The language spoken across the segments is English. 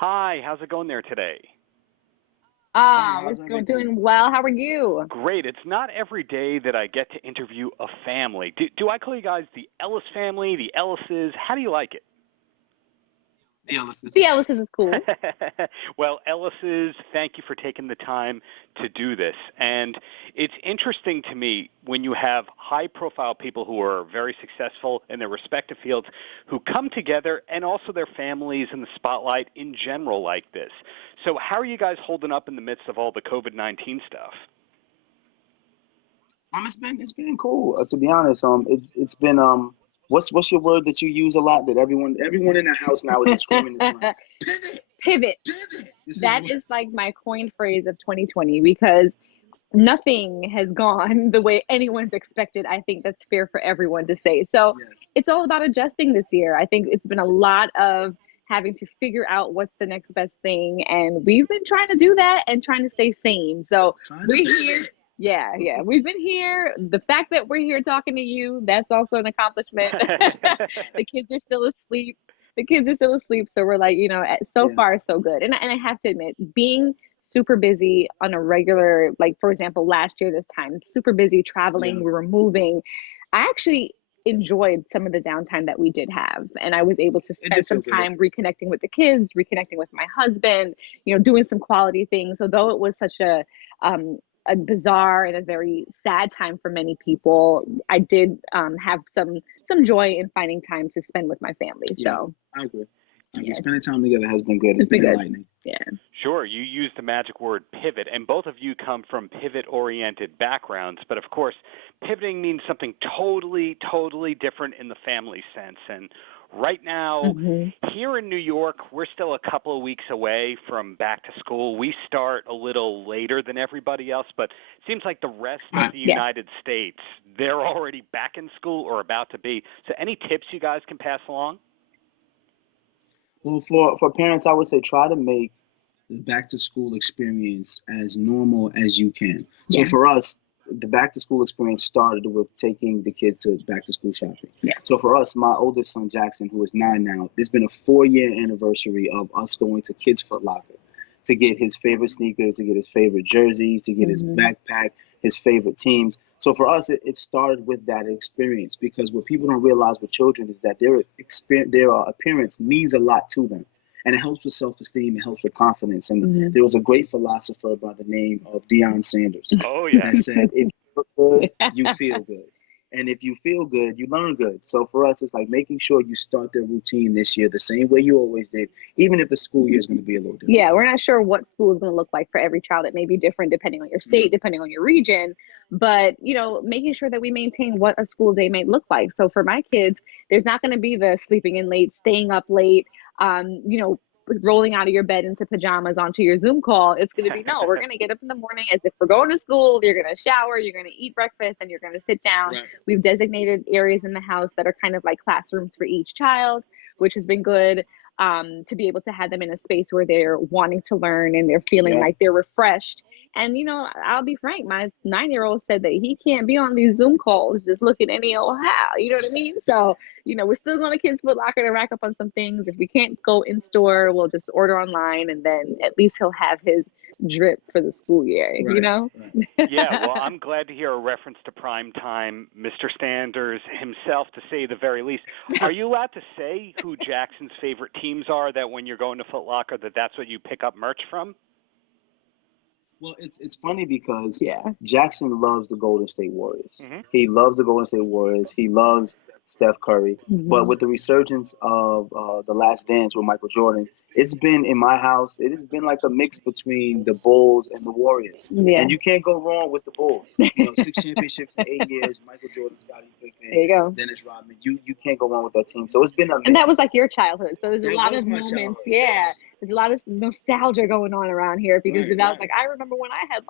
Hi, how's it going there today? Doing well. How are you? Great. It's not every day that I get to interview a family. Do I call you guys the Ellis family, the Ellises? How do you like it? The Ellises. The Ellises is cool. Well, Ellises, thank you for taking the time to do this. And it's interesting to me when you have high-profile people who are very successful in their respective fields who come together and also their families in the spotlight in general like this. So how are you guys holding up in the midst of all the COVID-19 stuff? It's been cool. To be honest, it's been what's your word that you use a lot that everyone in the house now is screaming this one? Pivot. Pivot. That is like my coined phrase of 2020 because nothing has gone the way anyone's expected. I think that's fair for everyone to say. So Yes. It's all about adjusting this year. I think it's been a lot of having to figure out what's the next best thing. And we've been trying to do that and trying to stay sane. So we're here. Yeah. We've been here. The fact that we're here talking to you, that's also an accomplishment. The kids are still asleep. So we're like, far, so good. And I have to admit, being super busy on a regular, like, for example, last year this time, super busy traveling, we were moving. I actually enjoyed some of the downtime that we did have. And I was able to spend some time reconnecting with the kids, reconnecting with my husband, doing some quality things. So though it was such a bizarre and a very sad time for many people, I did have some joy in finding time to spend with my family. Yeah, so I agree. Spending time together has been good. It's been good. Enlightening. Yeah. Sure, you used the magic word pivot, and both of you come from pivot-oriented backgrounds, but of course, pivoting means something totally, totally different in the family sense. And right now, here in New York, we're still a couple of weeks away from back to school. We start a little later than everybody else, but it seems like the rest of the United States, they're already back in school or about to be. So any tips you guys can pass along? Well, for parents, I would say try to make the back to school experience as normal as you can. So for us, the back to school experience started with taking the kids to back to school shopping. Yeah. So for us, my oldest son Jackson, who is 9 now, there's been a 4-year anniversary of us going to Kids Foot Locker to get his favorite sneakers, to get his favorite jerseys, to get his backpack, his favorite teams. So for us, it started with that experience, because what people don't realize with children is that their appearance means a lot to them. And it helps with self-esteem, it helps with confidence. And there was a great philosopher by the name of Deion Sanders that said, if you look good, you feel good. And if you feel good, you learn good. So for us, it's like making sure you start their routine this year the same way you always did, even if the school year is going to be a little different. Yeah, we're not sure what school is going to look like for every child. It may be different depending on your state, depending on your region. But, making sure that we maintain what a school day may look like. So for my kids, there's not going to be the sleeping in late, staying up late, rolling out of your bed into pajamas onto your Zoom call. It's going to be, no, we're going to get up in the morning as if we're going to school. You're going to shower, you're going to eat breakfast, and you're going to sit down. Right. We've designated areas in the house that are kind of like classrooms for each child, which has been good, to be able to have them in a space where they're wanting to learn and they're feeling like they're refreshed. And, I'll be frank, my 9-year-old said that he can't be on these Zoom calls just looking any old how, you know what I mean? So, we're still going to Kids Foot Locker to rack up on some things. If we can't go in store, we'll just order online, and then at least he'll have his drip for the school year, Right. Yeah, well, I'm glad to hear a reference to prime time, Mr. Sanders himself, to say the very least. Are you allowed to say who Jackson's favorite teams are, that when you're going to Foot Locker, that's what you pick up merch from? Well, it's funny because Jackson loves the Golden State Warriors. He loves the Golden State Warriors. He loves Steph Curry. But with the resurgence of The Last Dance with Michael Jordan, it's been in my house. It has been like a mix between the Bulls and the Warriors. Yeah. And you can't go wrong with the Bulls. 6 championships in 8 years. Michael Jordan, Scottie Pippen, there you go. Dennis Rodman. You can't go wrong with that team. So it's been a mix. And that was like your childhood. So there's a That lot was of my moments. childhood, Yeah. yes. There's a lot of nostalgia going on around here because I was like, I remember when I had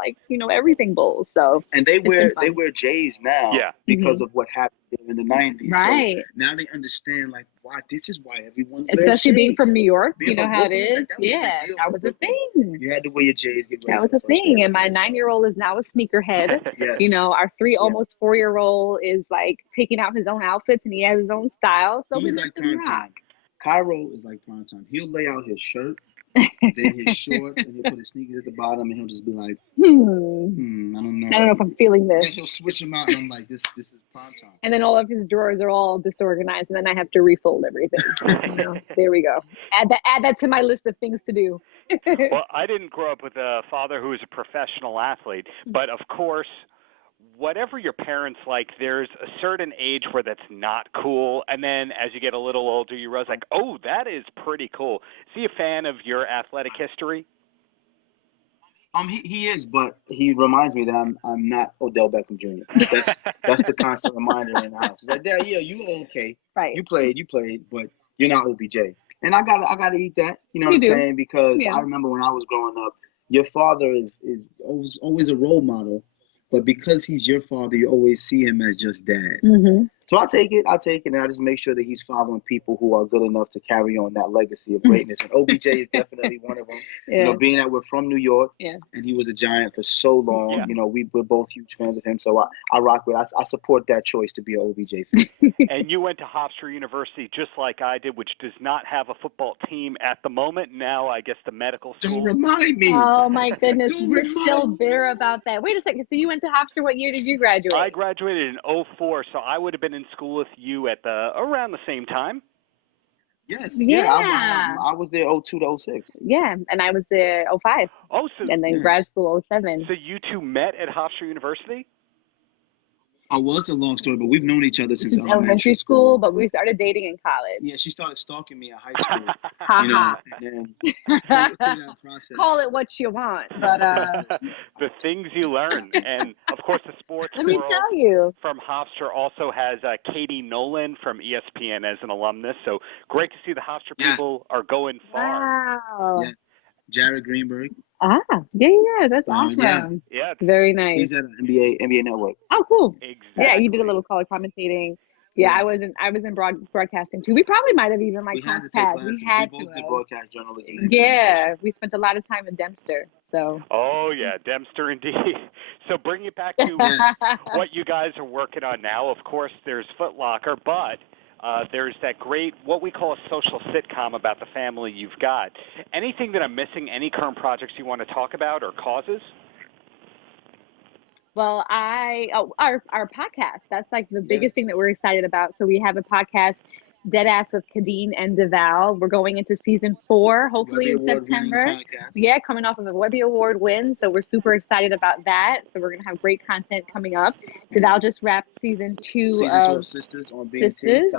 everything Bulls. So and they wear J's now because of what happened in the 90s. Right. So now they understand why this is why everyone wears especially being J's. from New York, Being you know from how Brooklyn, it is. that was a big deal That was a thing. You had to wear your J's. Get ready That was for a the first thing. day And my of school. 9-year-old is now a sneakerhead. Yes. Our 3 almost 4-year-old is like picking out his own outfits and he has his own style. So He's we like let them prime time. rock. Cairo is like prime time. He'll lay out his shirt then his shorts, and he'll put his sneakers at the bottom, and he'll just be like, I don't know. I don't know if I'm feeling this. And he'll switch them out, and I'm like, this is prime time. And then all of his drawers are all disorganized, and then I have to refold everything. There we go. Add that to my list of things to do. Well, I didn't grow up with a father who was a professional athlete, but of course, whatever your parents like, there's a certain age where that's not cool, and then as you get a little older, you realize, like, oh, that is pretty cool. Is he a fan of your athletic history? He is, but he reminds me that I'm not Odell Beckham Jr. That's the constant reminder in the house. He's like, Dad, yeah, you were okay. Right. You played, but you're not OBJ. And I gotta eat that. You know what I'm saying? Because I remember when I was growing up, your father is always a role model. But because he's your father, you always see him as just dad. Mm-hmm. So I'll take it, and I just make sure that he's following people who are good enough to carry on that legacy of greatness. And OBJ is definitely one of them. Yeah. You know, being that we're from New York, and he was a Giant for so long. Yeah. You know, we're both huge fans of him. So I rock with. I support that choice to be an OBJ fan. And you went to Hofstra University just like I did, which does not have a football team at the moment. Now, I guess the medical school. Don't remind me. Oh my goodness, we're still bitter about that. Wait a second. So you went to Hofstra. What year did you graduate? I graduated in 2004, so I would have been in school with you at around the same time. Yes. Yeah. I was there 2002 to 2006. Yeah, and I was there 2005. Oh, so and then grad school 2007. So you two met at Hofstra University? Oh, well, it's a long story, but we've known each other since elementary school, but we started dating in college. Yeah, she started stalking me at high school. Call it what you want, but the things you learn, and of course the sports Let me tell you. From Hofstra also has Katie Nolan from ESPN as an alumnus. So great to see the Hofstra people are going far. Wow. Yeah. Jared Greenberg. Yeah, that's awesome. Yeah. Very nice. He's at NBA Network. Oh, cool. Exactly. Yeah, you did a little color commentating. Yeah, I was in broadcasting too. We probably might have even crossed paths. We had to. We both did broadcast journalism. Yeah, we spent a lot of time in Dempster. So. Oh yeah, Dempster indeed. So bring it back to what you guys are working on now. Of course, there's Foot Locker, but there's that great, what we call a social sitcom about the family you've got. Anything that I'm missing, any current projects you want to talk about or causes? Well, our podcast, that's like the biggest thing that we're excited about. So we have a podcast, Dead Ass with Khadeen and Devale. We're going into season 4, hopefully in September. Yeah, coming off of a Webby Award win. So we're super excited about that. So we're going to have great content coming up. Devale just wrapped season 2 of Sisters on BET. Sisters,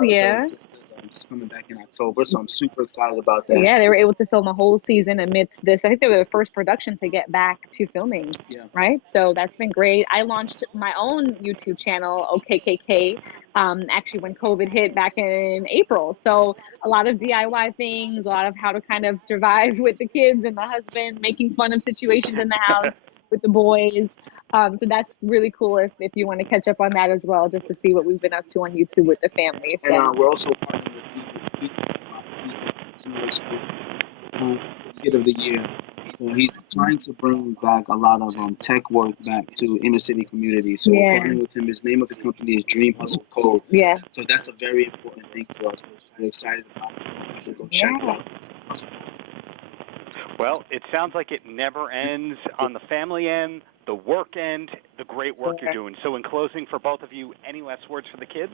Just coming back in October, so I'm super excited about that. Yeah, they were able to film a whole season amidst this. I think they were the first production to get back to filming. Yeah. Right? So that's been great. I launched my own YouTube channel, OKKK, actually when COVID hit back in April. So a lot of DIY things, a lot of how to kind of survive with the kids and the husband, making fun of situations in the house with the boys. So that's really cool if you want to catch up on that as well, just to see what we've been up to on YouTube with the family. So. And we're also partnering with he's analyst for Kid of the Year. So he's trying to bring back a lot of tech work back to inner city communities. So we're partnering with him. His name of his company is Dream Hustle Code. Yeah. So that's a very important thing for us. We're excited about it. You can go check it out. Well, it sounds like it never ends on the family end, the work end, the great work you're doing. So in closing, for both of you, any last words for the kids?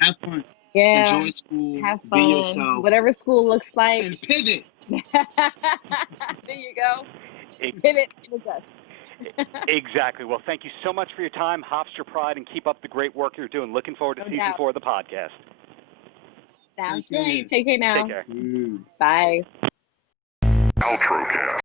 Have fun. Yeah. Enjoy school. Have fun. Be yourself. Whatever school looks like. And pivot. There you go. Pivot and adjust. Exactly. Well, thank you so much for your time, Hofstra Pride, and keep up the great work you're doing. Looking forward to season 4 of the podcast. Sounds great. Take care now. Take care. Bye. Paltrocast.